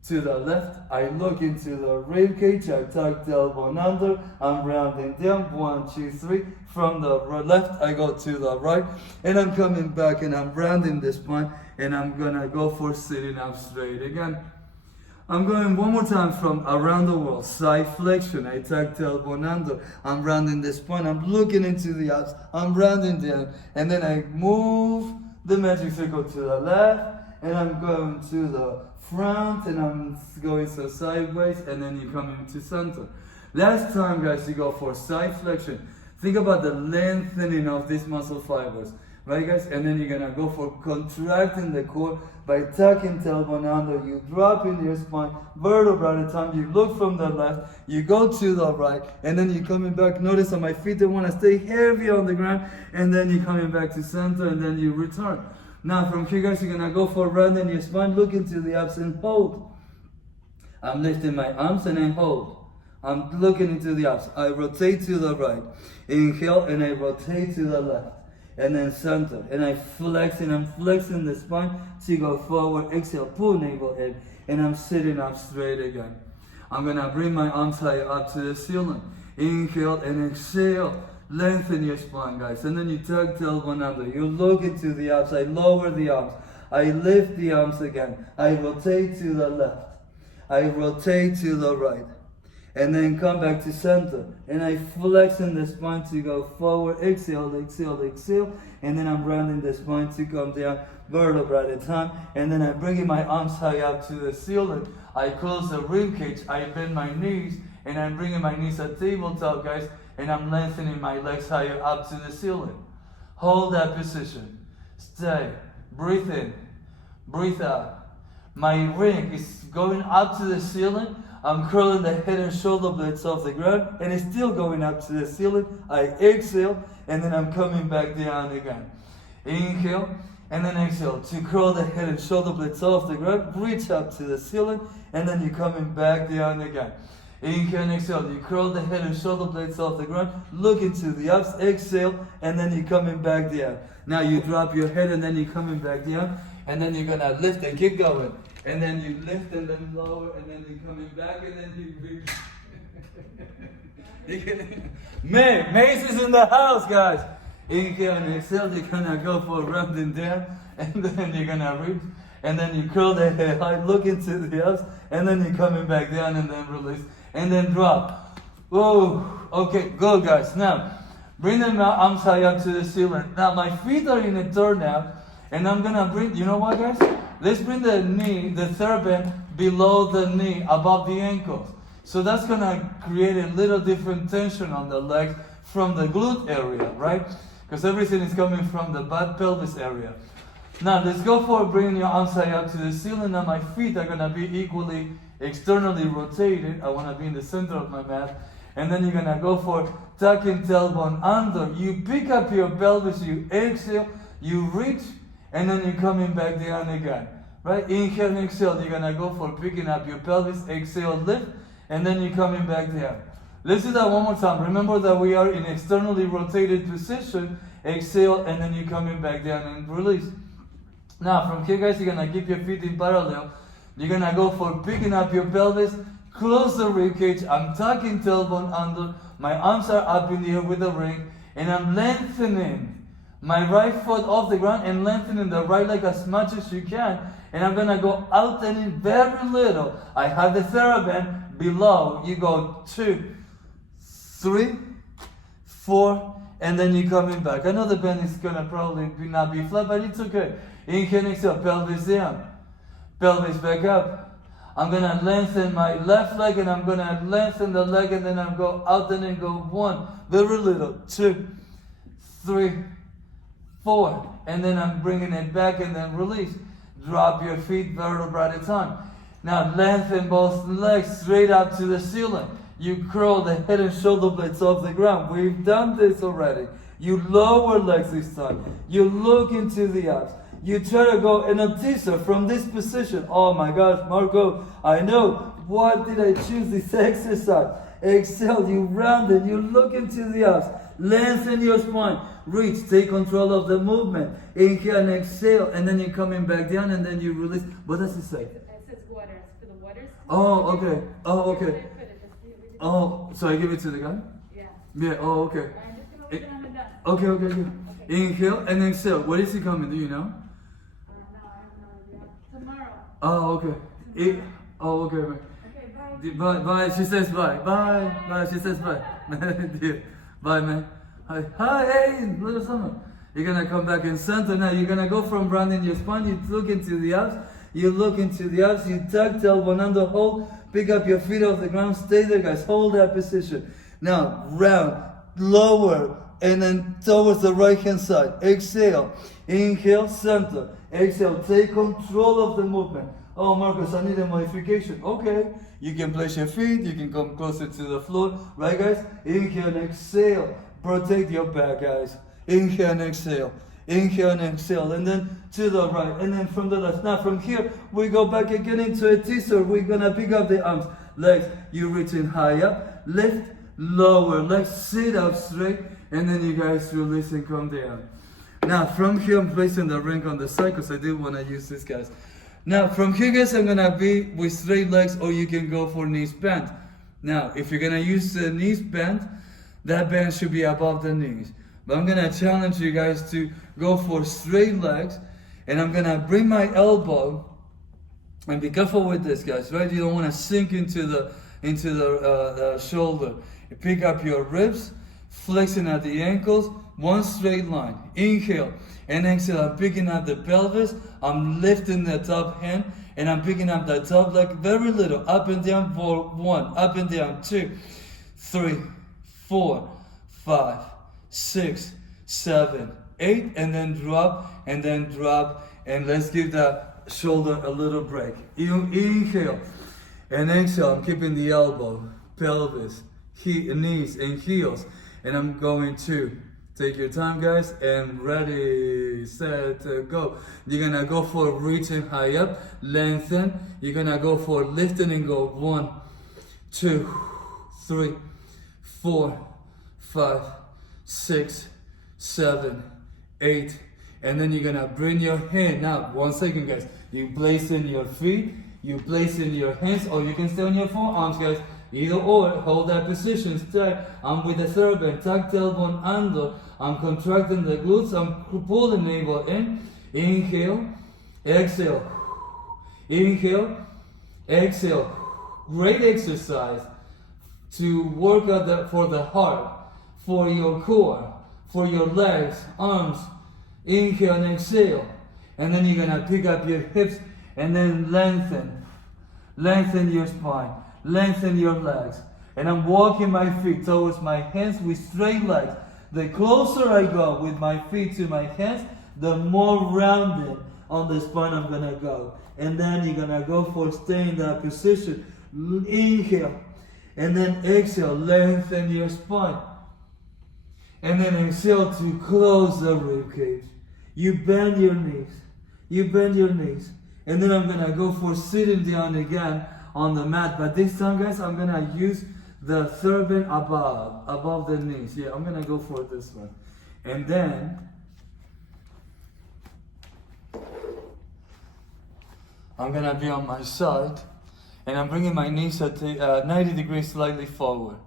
to the left, I look into the rib cage, I tuck the elbow under, I'm rounding down, 1, 2, 3, from the left, I go to the right, and I'm coming back, and I'm rounding the spine, and I'm gonna go for sitting up straight again. I'm going one more time from around the world, side flexion, I tuck the elbow under, I'm rounding the spine, I'm looking into the abs, I'm rounding down, and then I move the magic circle to the left, and I'm going to the front, and I'm going so sideways, and then you come into center. Last time guys, you go for side flexion. Think about the lengthening of these muscle fibers, right guys? And then you're gonna go for contracting the core by tucking tailbone under, you drop in your spine, vertebra at a time, you look from the left, you go to the right, and then you're coming back. Notice on my feet, they wanna stay heavy on the ground, and then you're coming back to center, and then you return. Now from here guys, you're gonna go for rounding your spine, look into the abs and hold. I'm lifting my arms and I hold. I'm looking into the abs. I rotate to the right. Inhale and I rotate to the left. And then center. And I flex, and I'm flexing the spine to go forward. Exhale, pull navel in. And I'm sitting up straight again. I'm gonna bring my arms high up to the ceiling. Inhale and exhale. Lengthen your spine, guys, and then you tuck the elbow under. You look into the abs. I lower the arms. I lift the arms again. I rotate to the left. I rotate to the right. And then come back to center. And I flex in the spine to go forward. Exhale, exhale, exhale. And then I'm rounding the spine to come down, vertebra at a time. And then I'm bringing my arms high up to the ceiling. I close the rib cage. I bend my knees. And I'm bringing my knees at tabletop, guys. And I'm lengthening my legs higher up to the ceiling. Hold that position. Stay. Breathe in. Breathe out. My ring is going up to the ceiling. I'm curling the head and shoulder blades off the ground, and it's still going up to the ceiling. I exhale, and then I'm coming back down again. Inhale, and then exhale to curl the head and shoulder blades off the ground. Reach up to the ceiling, and then you're coming back down again. Inhale and exhale. You curl the head and shoulder blades off the ground. Look into the abs. Exhale, and then you're coming back down. Now you drop your head, and then you're coming back down. And then you're gonna lift and keep going. And then you lift and then lower, and then you're coming back, and then you Mace is in the house, guys. Inhale and exhale. You're gonna go for rounding down, and then you're gonna reach. And then you curl the head high, look into the abs, and then you're coming back down, and then release. And then drop. Whoa. Okay, go guys. Now, bring the arms high up to the ceiling. Now, my feet are in a turnout, And I'm gonna bring, you know what guys? Let's bring the knee, the TheraBand below the knee, above the ankles. So that's gonna create a little different tension on the legs from the glute area, right? Because everything is coming from the butt pelvis area. Now let's go for bringing your arms high up to the ceiling. Now my feet are gonna be equally externally rotated. I wanna be in the center of my mat. And then you're gonna go for tucking tailbone under. You pick up your pelvis, you exhale, you reach, and then you're coming back down again. Right? Inhale and exhale. You're gonna go for picking up your pelvis, exhale, lift, and then you're coming back down. Let's do that one more time. Remember that we are in externally rotated position. Exhale, and then you're coming back down and release. Now from here guys, you're gonna keep your feet in parallel. You're gonna go for picking up your pelvis, close the rib cage. I'm tucking tailbone under. My arms are up in the air with the ring, and I'm lengthening my right foot off the ground and lengthening the right leg as much as you can. And I'm gonna go out and in very little. I have the TheraBand below. You go 2, 3, 4, and then you're coming back. I know the band is gonna probably not be flat, but it's okay. Inhale, exhale, pelvis down, pelvis back up. I'm gonna lengthen my left leg, and I'm gonna lengthen the leg, and then I'll go out and then go 1, very little, 2, 3, 4, and then I'm bringing it back and then release. Drop your feet vertebra at a time. Now lengthen both legs straight up to the ceiling. You curl the head and shoulder blades off the ground. We've done this already. You lower legs this time. You look into the abs. You try to go in a teaser from this position. Oh my gosh, Marco, I know. Why did I choose this exercise? Exhale, you round it. You look into the abs. Lengthen your spine. Reach, take control of the movement. Inhale and exhale, and then you're coming back down, and then you release. What does it say? It says waters. For the waters. Oh, okay. Oh, okay. Oh, so I give it to the guy? Yeah. Yeah, oh, okay. I'm just going to leave it on the desk. Okay, okay, okay. Okay. Inhale and exhale. What is he coming? Do you know? No, I have no idea. Tomorrow. Oh, okay. Oh, okay, man. Okay, bye. Bye. She says bye. Bye. She says bye. Dear. Bye, man. Hi, hey, little summer. You're gonna come back in center now. You're gonna go from rounding your spine. You look into the abs. You look into the abs. You tuck tailbone under, hold. Pick up your feet off the ground. Stay there, guys. Hold that position. Now, round, lower, and then towards the right hand side. Exhale. Inhale, center. Exhale. Take control of the movement. Oh, Marcus, I need a modification. Okay. You can place your feet. You can come closer to the floor. Right, guys? Inhale and exhale. Protect your back, guys. Inhale and exhale. Inhale and exhale. And then to the right. And then from the left. Now from here, we go back again into a teaser. We're going to pick up the arms. Legs. You reaching high up. Lift. Lower. Legs. Sit up straight. And then you guys release and come down. Now from here, I'm placing the ring on the side because I do want to use this, guys. Now from here, guys, I'm going to be with straight legs, or you can go for knees bent. Now, if you're going to use the knees bent, that band should be above the knees. But I'm gonna challenge you guys to go for straight legs, and I'm gonna bring my elbow, and be careful with this, guys, right? You don't want to sink into the shoulder. You pick up your ribs, flexing at the ankles, one straight line. Inhale and exhale. I'm picking up the pelvis. I'm lifting the top hand, and I'm picking up the top leg very little. Up and down for 1, up and down 2, 3, 4, 5, 6, 7, 8, and then drop, and let's give that shoulder a little break. Inhale and exhale. I'm keeping the elbow, pelvis, knees, and heels, and I'm going to take your time, guys, and ready, set, go. You're gonna go for reaching high up, lengthen. You're gonna go for lifting and go 1, 2, 3, 4, 5, 6, 7, 8, and then you're gonna bring your hand. Now, 1 second, guys. You place in your feet, you place in your hands, or you can stay on your forearms, guys. Either or, hold that position, stay. I'm with the TheraBand, tuck tailbone under. I'm contracting the glutes, I'm pulling navel in. Inhale, exhale. Inhale, exhale. Great exercise to work out for the heart, for your core, for your legs, arms. Inhale and exhale. And then you're gonna pick up your hips and then lengthen your spine, lengthen your legs. And I'm walking my feet towards my hands with straight legs. The closer I go with my feet to my hands, the more rounded on the spine I'm gonna go. And then you're gonna go for stay in that position. Inhale. And then exhale, lengthen your spine. And then exhale to close the rib cage. You bend your knees. You bend your knees. And then I'm gonna go for sitting down again on the mat. But this time, guys, I'm gonna use the third bend above the knees. Yeah, I'm gonna go for this one. And then I'm gonna be on my side. And I'm bringing my knees at 90 degrees slightly forward.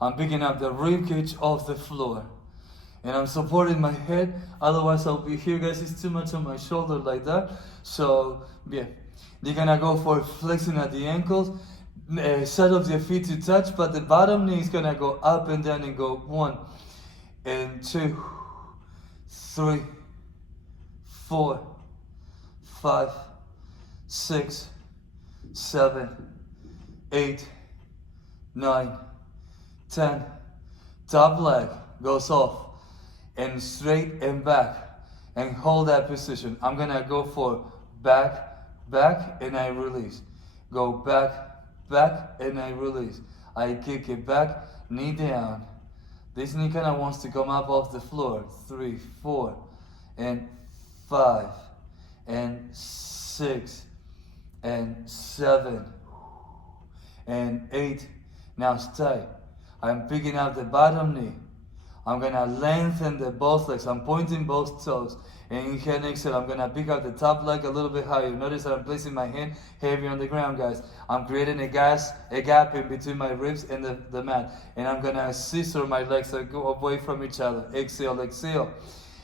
I'm picking up the rib cage off the floor. And I'm supporting my head, otherwise I'll be here, guys. It's too much on my shoulder like that. So, yeah. You're gonna go for flexing at the ankles. Set up your feet to touch, but the bottom knee is gonna go up and down and go 1 and 2, 3, 4, 5, 6, 7, 8, 9, 10. Top leg goes off and straight and back and hold that position. I'm gonna go for back, and I release. Go back, and I release. I kick it back, knee down. This knee kind of wants to come up off the floor. 3, 4, and 5, and 6, and 7, and 8. Now stay. I'm picking up the bottom knee. I'm gonna lengthen both legs. I'm pointing both toes. And inhale and exhale. I'm gonna pick up the top leg a little bit higher. Notice that I'm placing my hand heavy on the ground, guys. I'm creating a gap in between my ribs and the mat. And I'm gonna scissor my legs so go away from each other. Exhale, exhale.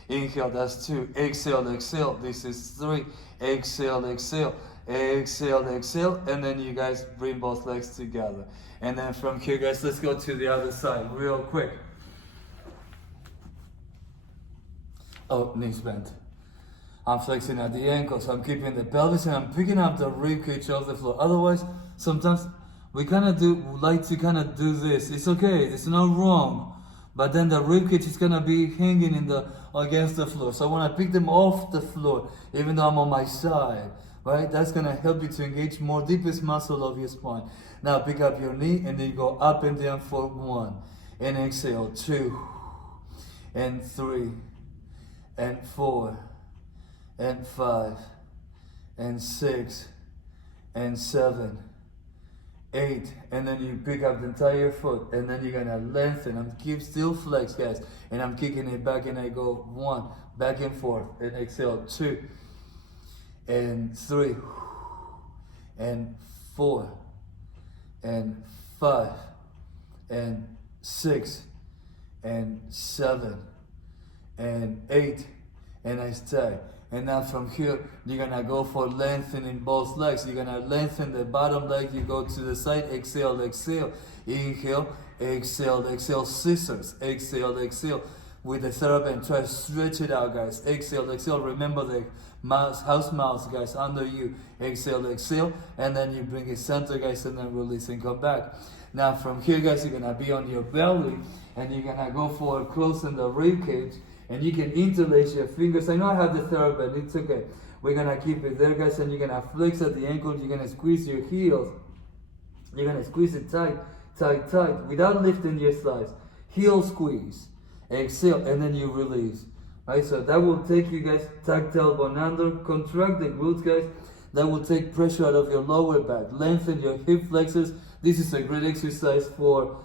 Inhale, that's 2. Exhale, exhale. This is 3. Exhale, exhale. Exhale, exhale. And then you guys bring both legs together. And then from here, guys, let's go to the other side real quick. Oh, knees bent. I'm flexing at the ankles. I'm keeping the pelvis and I'm picking up the rib cage off the floor. Otherwise, sometimes we like to do this. It's okay. It's not wrong. But then the rib cage is gonna be hanging against the floor. So I wanna pick them off the floor, even though I'm on my side. Right? That's gonna help you to engage more deepest muscle of your spine. Now pick up your knee and then go up and down for 1. And exhale, 2, and 3, and 4, and 5, and 6, and 7, 8, and then you pick up the entire foot, and then you're gonna lengthen. I'm keep still flex, guys, and I'm kicking it back, and I go 1, back and forth, and exhale, 2, and 3, and 4, and 5, and 6, and 7, and 8, and I stay. And now from here, you're gonna go for lengthening both legs. You're gonna lengthen the bottom leg, you go to the side, exhale, exhale. Inhale, exhale, exhale, scissors, exhale, exhale. With the third bend, try to stretch it out, guys. Exhale, exhale. Remember the house mouse, guys, under you. Exhale, exhale. And then you bring it center, guys, and then release and come back. Now from here, guys, you're gonna be on your belly, and you're gonna go for closing the rib cage. And you can interlace your fingers. I know I have the third bend, it's okay. We're gonna keep it there, guys, and you're gonna flex at the ankle. You're gonna squeeze your heels. You're gonna squeeze it tight, tight, tight, without lifting your thighs. Heel squeeze. Exhale, and then you release. Right, so that will take you guys, tuck tailbone under, contract the glutes, guys. That will take pressure out of your lower back. Lengthen your hip flexors. This is a great exercise for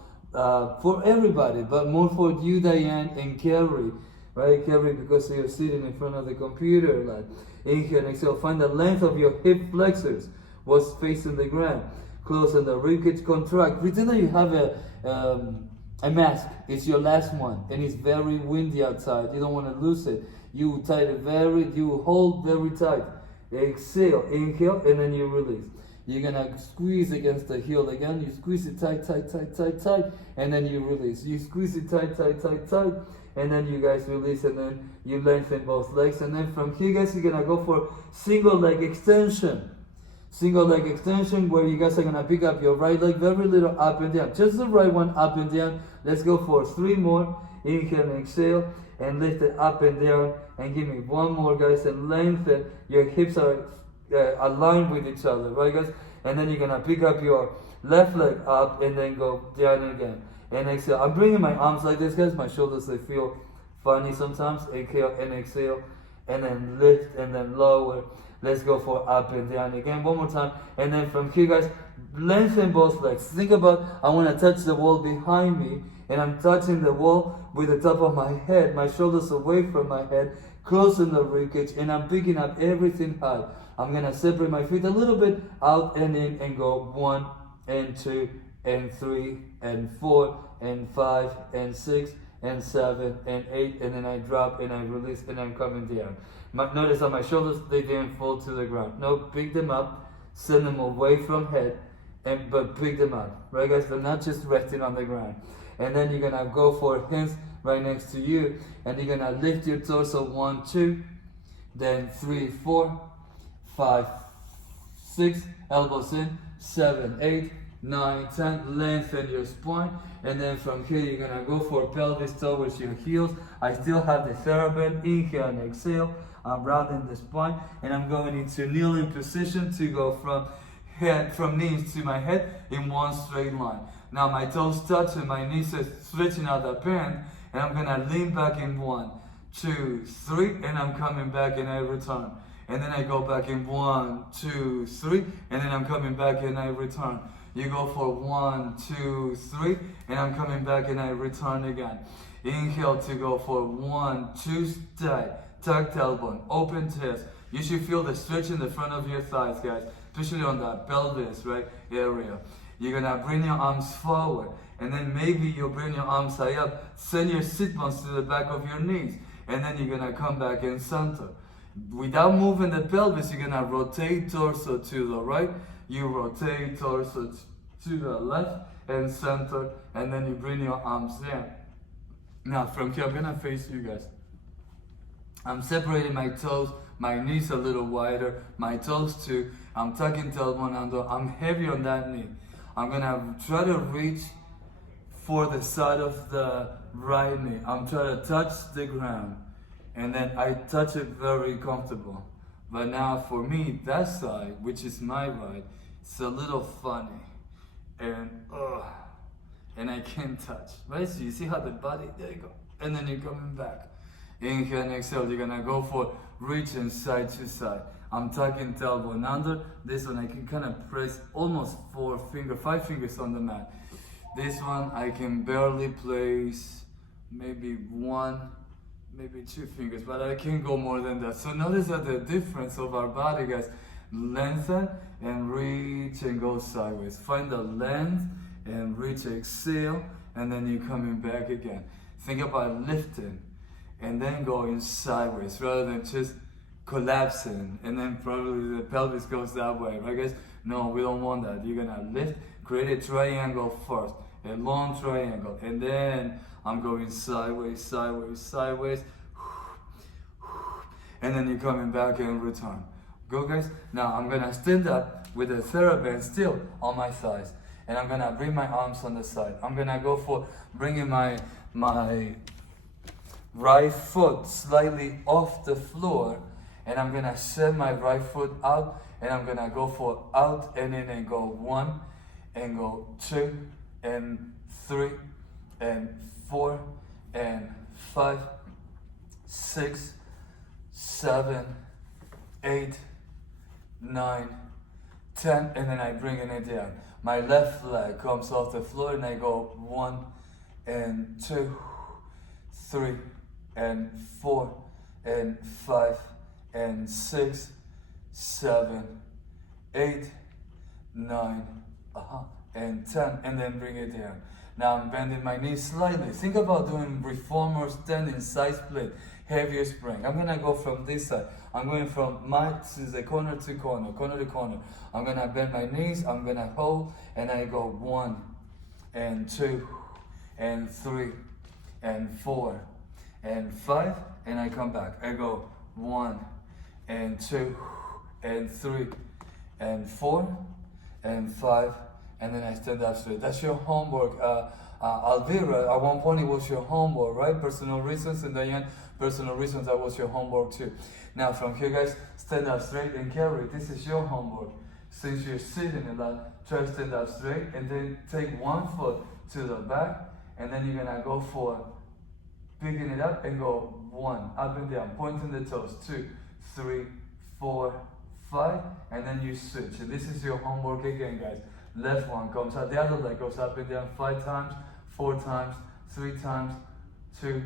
everybody, but more for you, Diane, and Carrie. Right, Carrie, because you're sitting in front of the computer. Like, inhale and exhale. Find the length of your hip flexors. What's facing the ground. Close on the ribcage, contract. Pretend that you have a mask. It's your last one, and it's very windy outside. You don't want to lose it. You hold very tight. Exhale, inhale, and then you release. You're gonna squeeze against the heel again. You squeeze it tight, tight, tight, tight, tight, and then you release. You squeeze it tight, tight, tight, tight, and then you guys release, and then you lengthen both legs. And then from here, guys, you're gonna go for single leg extension. Single leg extension, where you guys are gonna pick up your right leg very little up and down. Just the right one up and down. Let's go for 3 more. Inhale and exhale, and lift it up and down. And give me 1 more, guys, and lengthen. Your hips are aligned with each other, right, guys? And then you're gonna pick up your left leg up and then go down again. And exhale. I'm bringing my arms like this, guys. My shoulders, they feel funny sometimes. Inhale and exhale, and then lift and then lower. Let's go for up and down again. 1 more time. And then from here, guys, lengthen both legs. Think about, I want to touch the wall behind me, and I'm touching the wall with the top of my head, my shoulders away from my head, closing the ribcage, and I'm picking up everything high. I'm gonna separate my feet a little bit out and in and go 1 and 2 and 3 and 4 and 5 and 6 and 7 and 8, and then I drop and I release and I'm coming down. Notice on my shoulders, they didn't fall to the ground. No, pick them up, send them away from head, but pick them up, right, guys? They're not just resting on the ground. And then you're gonna go for hands right next to you, and you're gonna lift your torso 1, 2, then 3, 4, 5, 6, elbows in, 7, 8, 9, 10, lengthen your spine, and then from here you're gonna go for pelvis towards your heels. I still have the TheraBand. Inhale and exhale. I'm rounding the spine, and I'm going into kneeling position to go from knees to my head in 1 straight line. Now my toes touch and my knees are stretching out the band, and I'm gonna lean back in 1, 2, 3, and I'm coming back and I return. And then I go back in 1, 2, 3, and then I'm coming back and I return. You go for 1, 2, 3, and I'm coming back and I return again. Inhale to go for 1, 2, stay. Tuck tailbone, open chest. You should feel the stretch in the front of your thighs, guys, especially on that pelvis, right, area. You're gonna bring your arms forward, and then maybe you'll bring your arms high up. Send your sit bones to the back of your knees, and then you're gonna come back in center. Without moving the pelvis, you're gonna rotate torso to the right. You rotate torso to the left and center, and then you bring your arms down. Now from here, I'm gonna face you guys. I'm separating my toes, my knees a little wider, my toes too. I'm tucking tailbone under. I'm heavy on that knee. I'm gonna try to reach for the side of the right knee. I'm trying to touch the ground, and then I touch it very comfortable. But now for me, that side, which is my right, it's a little funny, and I can't touch, right? So you see how the body, there you go, and then you're coming back. Inhale and exhale, you're gonna go for reaching side to side. I'm tucking tailbone under. This one I can kind of press almost 5 fingers on the mat. This one I can barely place maybe 1, maybe 2 fingers, but I can't go more than that. So notice that the difference of our body, guys. Lengthen and reach and go sideways. Find the length and reach, exhale, and then you're coming back again. Think about lifting and then going sideways rather than just collapsing and then probably the pelvis goes that way, right, guys? No, we don't want that. You're gonna lift, create a triangle first, a long triangle, and then I'm going sideways, sideways, sideways, and then you're coming back and return. Go, guys. Now I'm gonna stand up with the TheraBand still on my thighs, and I'm gonna bring my arms on the side. I'm gonna go for bringing my right foot slightly off the floor, and I'm gonna send my right foot out, and I'm gonna go for out and in and go 1 and go 2 and 3 and 4 and 5, 6, 7, 8, 9, 10, and then I bring it down. My left leg comes off the floor and I go 1 and 2, 3 and 4 and 5 and 6, 7, 8, 9, and 10, and then bring it down. Now I'm bending my knees slightly. Think about doing reformer standing side split, heavier spring. I'm gonna go from this side. I'm going from the corner to corner, corner to corner. I'm gonna bend my knees, I'm gonna hold, and I go 1 and 2 and 3 and 4 and 5, and I come back. I go 1 and 2 and 3 and 4 and 5, and then I stand up straight. That's your homework. Alvira, at one point it was your homework, right? Personal reasons, and Diane, personal reasons, that was your homework too. Now from here, guys, stand up straight and carry. This is your homework. Since you're sitting a lot, try to stand up straight, and then take one foot to the back, and then you're gonna go for picking it up and go 1, up and down, pointing the toes, 2, 3, 4, 5, and then you switch. And this is your homework again, guys. Left one comes out, the other leg goes up and down 5 times, 4 times, 3 times, 2,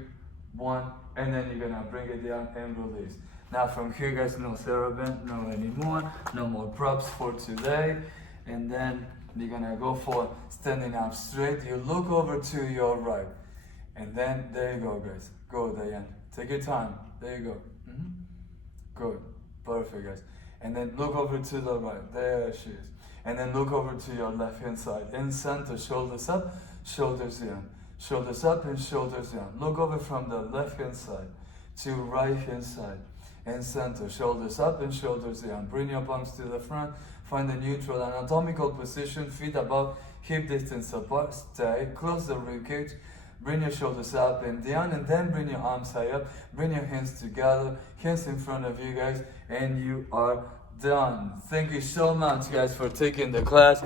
1, and then you're gonna bring it down and release. Now from here, guys, no TheraBand, no anymore, no more props for today. And then you're gonna go for standing up straight. You look over to your right. And then, there you go, guys. Go, Diane. Take your time. There you go. Good. Perfect, guys. And then look over to the right. There she is. And then look over to your left hand side. In center, shoulders up, shoulders down. Shoulders up and shoulders down. Look over from the left hand side to right hand side. In center, shoulders up and shoulders down. Bring your palms to the front. Find the neutral anatomical position. Feet above hip distance apart. Stay. Close the rib cage. Bring your shoulders up and down, and then bring your arms high up. Bring your hands together, hands in front of you, guys, and you are done. Thank you so much, guys, for taking the class.